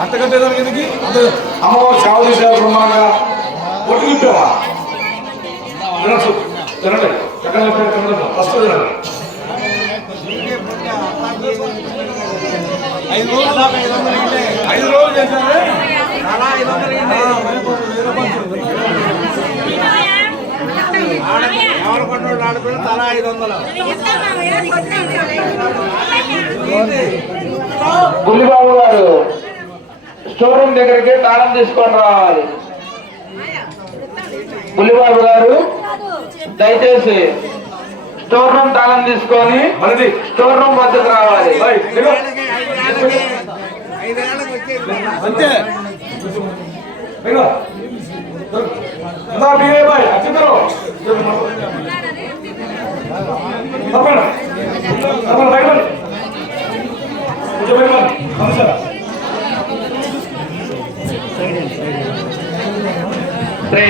అంత కట్టేదానికి ఎందుకు అమ్మవారు సేవ చేశారు బ్రహ్మాంగా ఒట్టు తిప్పావా తినండి ఫస్ట్ తినండి 5 రోజులు చేశారు తలా 500 బుల్లిబాబు గారు స్టోర్ రూమ్ దగ్గరికి తాళం తీసుకొని రావాలి. బుల్లిబాబు గారు దయచేసి స్టోర్ రూమ్ తాళం తీసుకొని స్టోర్ రూమ్ వద్దకు రావాలి. అంతే శ్రీ